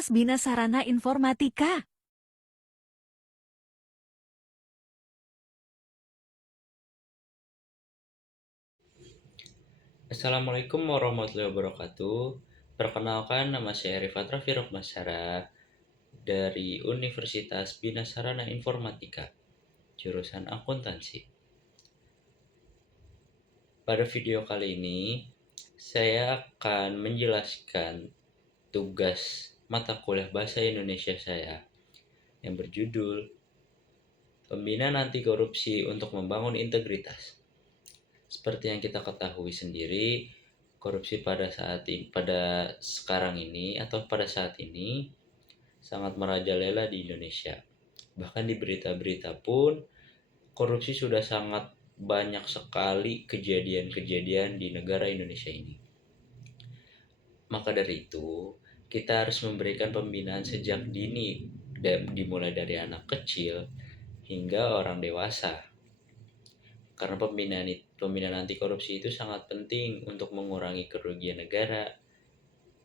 Universitas Bina Sarana Informatika. Assalamualaikum warahmatullahi wabarakatuh. Perkenalkan, nama saya Rifat Raffi Rokmasara dari Universitas Bina Sarana Informatika, jurusan akuntansi. Pada video kali ini, saya akan menjelaskan tugas mata kuliah Bahasa Indonesia saya yang berjudul Pembinaan Anti Korupsi untuk Membangun Integritas. Seperti yang kita ketahui sendiri, korupsi pada sekarang ini atau pada saat ini sangat merajalela di Indonesia. Bahkan di berita-berita pun korupsi sudah sangat banyak sekali kejadian-kejadian di negara Indonesia ini. Maka dari itu, kita harus memberikan pembinaan sejak dini, dimulai dari anak kecil hingga orang dewasa. Karena pembinaan anti korupsi itu sangat penting untuk mengurangi kerugian negara,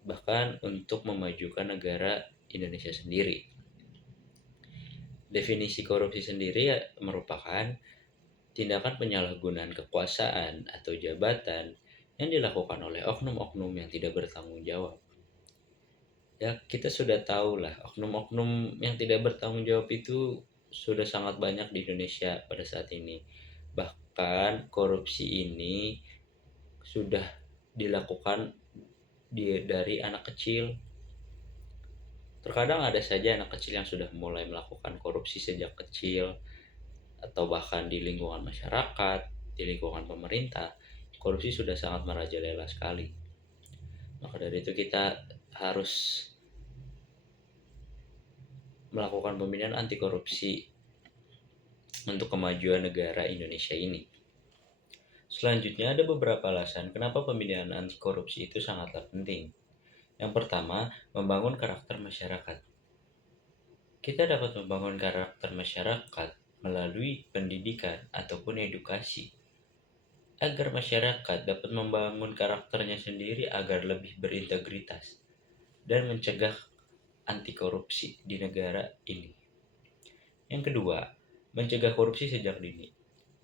bahkan untuk memajukan negara Indonesia sendiri. Definisi korupsi sendiri merupakan tindakan penyalahgunaan kekuasaan atau jabatan yang dilakukan oleh oknum-oknum yang tidak bertanggung jawab. Ya, kita sudah tahu lah, oknum-oknum yang tidak bertanggung jawab itu sudah sangat banyak di Indonesia pada saat ini. Bahkan korupsi ini sudah dilakukan dari anak kecil. Terkadang ada saja anak kecil yang sudah mulai melakukan korupsi sejak kecil, atau bahkan di lingkungan masyarakat, di lingkungan pemerintah, korupsi sudah sangat merajalela sekali. Maka dari itu kita harus melakukan pembinaan anti korupsi untuk kemajuan negara Indonesia ini. Selanjutnya ada beberapa alasan kenapa pembinaan anti korupsi itu sangatlah penting. Yang pertama, membangun karakter masyarakat. Kita dapat membangun karakter masyarakat melalui pendidikan ataupun edukasi, agar masyarakat dapat membangun karakternya sendiri agar lebih berintegritas dan mencegah anti korupsi di negara ini. Yang kedua, mencegah korupsi sejak dini.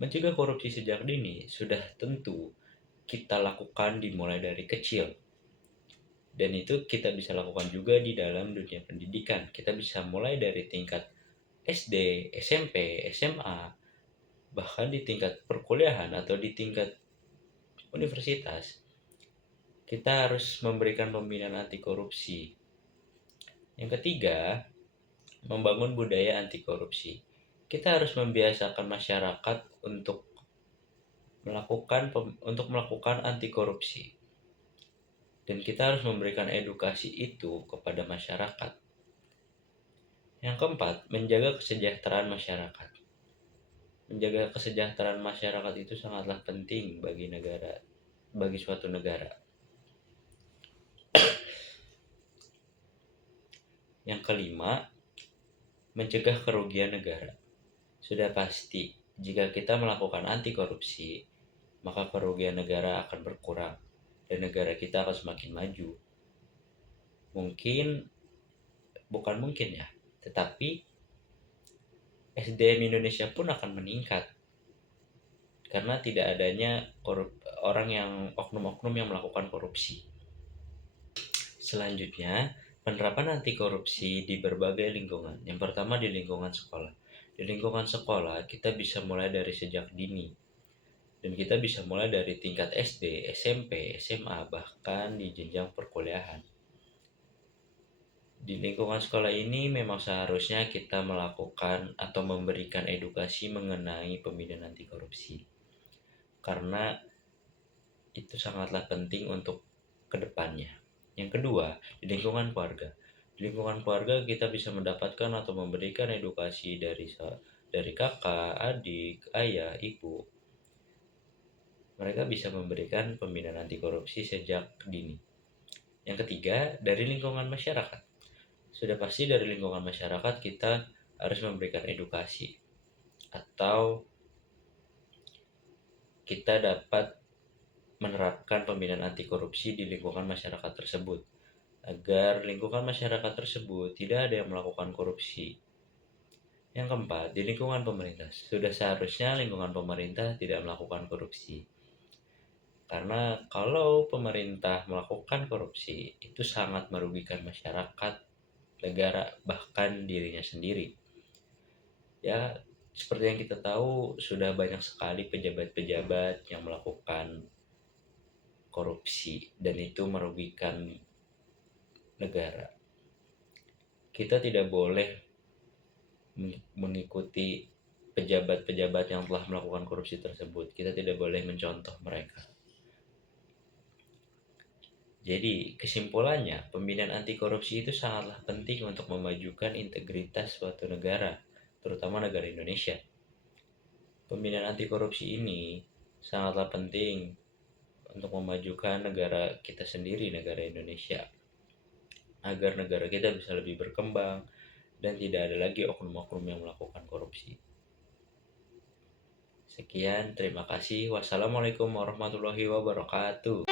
Mencegah korupsi sejak dini sudah tentu kita lakukan dimulai dari kecil. Dan itu kita bisa lakukan juga di dalam dunia pendidikan. Kita bisa mulai dari tingkat SD, SMP, SMA, bahkan di tingkat perkuliahan atau di tingkat universitas. Kita harus memberikan pembinaan anti korupsi. Yang ketiga, membangun budaya anti korupsi. Kita harus membiasakan masyarakat untuk melakukan anti korupsi. Dan kita harus memberikan edukasi itu kepada masyarakat. Yang keempat, menjaga kesejahteraan masyarakat. Menjaga kesejahteraan masyarakat itu sangatlah penting bagi suatu negara. Yang kelima, mencegah kerugian negara. Sudah pasti, jika kita melakukan anti korupsi, maka kerugian negara akan berkurang dan negara kita akan semakin maju. Bukan mungkin ya, tetapi SDM Indonesia pun akan meningkat karena tidak adanya oknum-oknum yang melakukan korupsi. Selanjutnya, penerapan anti korupsi di berbagai lingkungan. Yang pertama di lingkungan sekolah. Di lingkungan sekolah kita bisa mulai dari sejak dini. Dan kita bisa mulai dari tingkat SD, SMP, SMA, bahkan di jenjang perkuliahan. Di lingkungan sekolah ini memang seharusnya kita melakukan atau memberikan edukasi mengenai pembinaan anti korupsi. Karena itu sangatlah penting untuk kedepannya. Yang kedua, di lingkungan keluarga. Di lingkungan keluarga kita bisa mendapatkan atau memberikan edukasi dari kakak, adik, ayah, ibu. Mereka bisa memberikan pembinaan anti korupsi sejak dini. Yang ketiga, dari lingkungan masyarakat. Sudah pasti dari lingkungan masyarakat kita harus memberikan edukasi atau kita dapat menerapkan pembinaan anti korupsi di lingkungan masyarakat tersebut. agar lingkungan masyarakat tersebut tidak ada yang melakukan korupsi. Yang keempat, di lingkungan pemerintah. Sudah seharusnya lingkungan pemerintah tidak melakukan korupsi. Karena kalau pemerintah melakukan korupsi, itu sangat merugikan masyarakat, negara, bahkan dirinya sendiri. Ya, seperti yang kita tahu, sudah banyak sekali pejabat-pejabat yang melakukan korupsi dan itu merugikan negara. Kita tidak boleh mengikuti pejabat-pejabat yang telah melakukan korupsi tersebut. Kita tidak boleh mencontoh mereka. Jadi, kesimpulannya, pembinaan anti korupsi itu sangatlah penting untuk memajukan integritas suatu negara, terutama negara Indonesia. Pembinaan anti korupsi ini sangatlah penting untuk memajukan negara kita sendiri, negara Indonesia, agar negara kita bisa lebih berkembang dan tidak ada lagi oknum-oknum yang melakukan korupsi. Sekian, terima kasih. Wassalamualaikum warahmatullahi wabarakatuh.